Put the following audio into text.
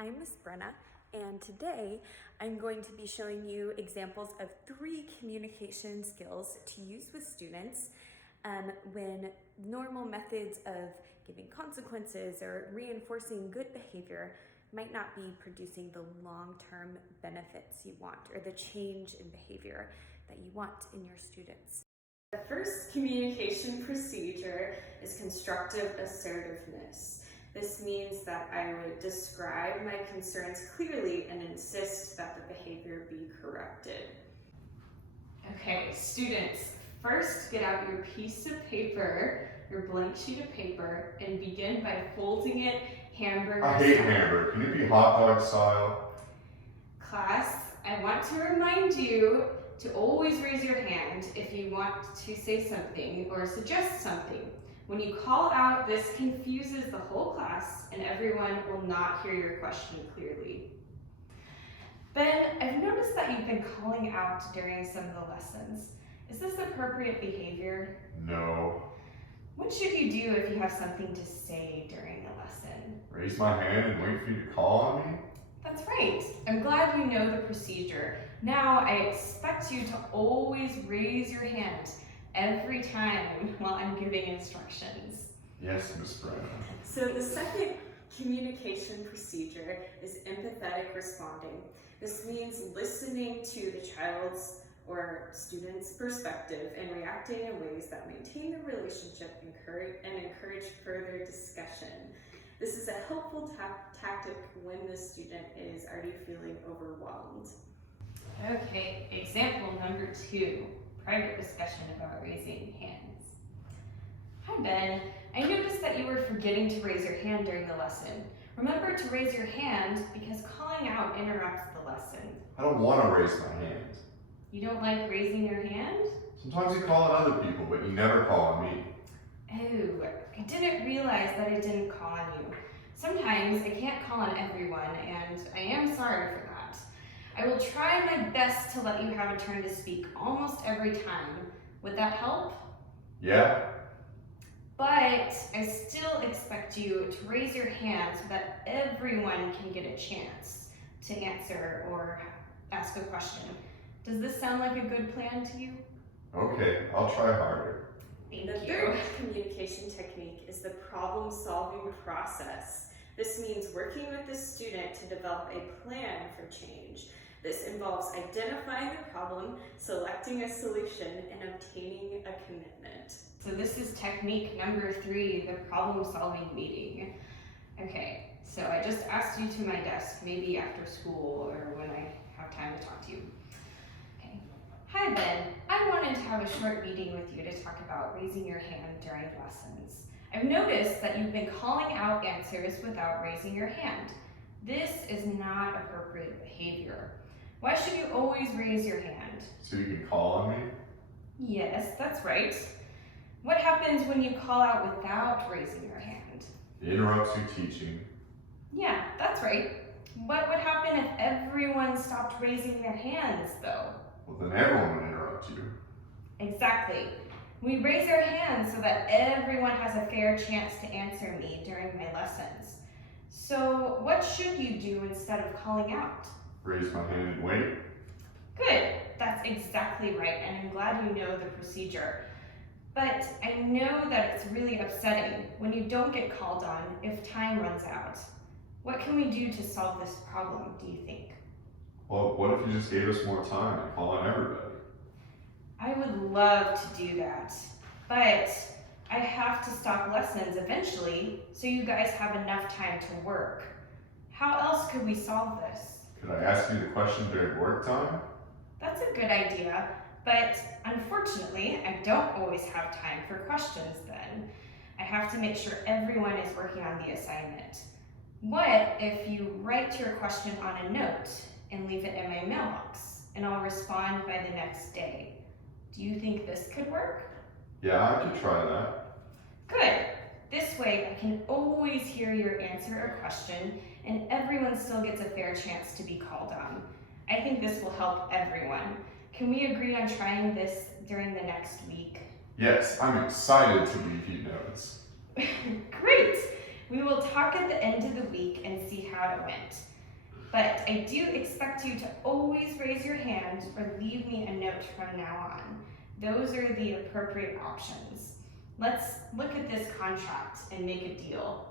I'm Miss Brenna, and today I'm going to be showing you examples of 3 communication skills to use with students when normal methods of giving consequences or reinforcing good behavior might not be producing the long-term benefits you want or the change in behavior that you want in your students. The first communication procedure is constructive assertiveness. This means that I would describe my concerns clearly and insist that the behavior be corrected. Okay, students, first get out your piece of paper, your blank sheet of paper, and begin by folding it hamburger style. I hate hamburger. Can it be hot dog style? Class, I want to remind you to always raise your hand if you want to say something or suggest something. When you call out, this confuses the whole class and everyone will not hear your question clearly. Ben, I've noticed that you've been calling out during some of the lessons. Is this appropriate behavior? No. What should you do if you have something to say during a lesson? Raise my hand and wait for you to call on me? That's right. I'm glad you know the procedure. Now I expect you to always raise your hand every time while I'm giving instructions. Yes, Miss Brenna. So the second communication procedure is empathetic responding. This means listening to the child's or student's perspective and reacting in ways that maintain the relationship and encourage further discussion. This is a helpful tactic when the student is already feeling overwhelmed. Okay, example number 2, private discussion about raising hands. Hi Ben, I noticed that you were forgetting to raise your hand during the lesson. Remember to raise your hand because calling out interrupts the lesson. I don't want to raise my hand. You don't like raising your hand? Sometimes you call on other people, but you never call on me. Oh, I didn't realize that I didn't call on you. Sometimes I can't call on everyone, and I am sorry for that. I will try my best to let you have a turn to speak almost every time. Would that help? Yeah? But I still expect you to raise your hand so that everyone can get a chance to answer or ask a question. Does this sound like a good plan to you? Okay, I'll try harder. Thank The you. third communication technique is the problem-solving process. This means working with the student to develop a plan for change. This involves identifying the problem, selecting a solution, and obtaining a commitment. So this is technique number 3, the problem-solving meeting. Okay, so I just asked you to my desk, maybe after school or when I have time to talk to you. Okay. Hi Ben, I wanted to have a short meeting with you to talk about raising your hand during lessons. I've noticed that you've been calling out answers without raising your hand. This is not appropriate behavior. Why should you always raise your hand? So you can call on me? Yes, that's right. What happens when you call out without raising your hand? It interrupts your teaching. Yeah, that's right. What would happen if everyone stopped raising their hands, though? Well, then everyone would interrupt you. Exactly. We raise our hands so that everyone has a fair chance to answer me during my lessons. So what should you do instead of calling out? Raise my hand and wait. Good, that's exactly right, and I'm glad you know the procedure. But I know that it's really upsetting when you don't get called on if time runs out. What can we do to solve this problem, do you think? Well, what if you just gave us more time and call on everybody? I would love to do that, but I have to stop lessons eventually so you guys have enough time to work. How else could we solve this? Could I ask you the question during work time? That's a good idea, but unfortunately, I don't always have time for questions then. I have to make sure everyone is working on the assignment. What if you write your question on a note and leave it in my mailbox, and I'll respond by the next day? Do you think this could work? Yeah, I could try that. Good. This way, I can always hear your answer or question, and everyone still gets a fair chance to be called on. I think this will help everyone. Can we agree on trying this during the next week? Yes, I'm excited to repeat notes. Great! We will talk at the end of the week and see how it went. but I do expect you to always raise your hand or leave me a note from now on. Those are the appropriate options. Let's look at this contract and make a deal.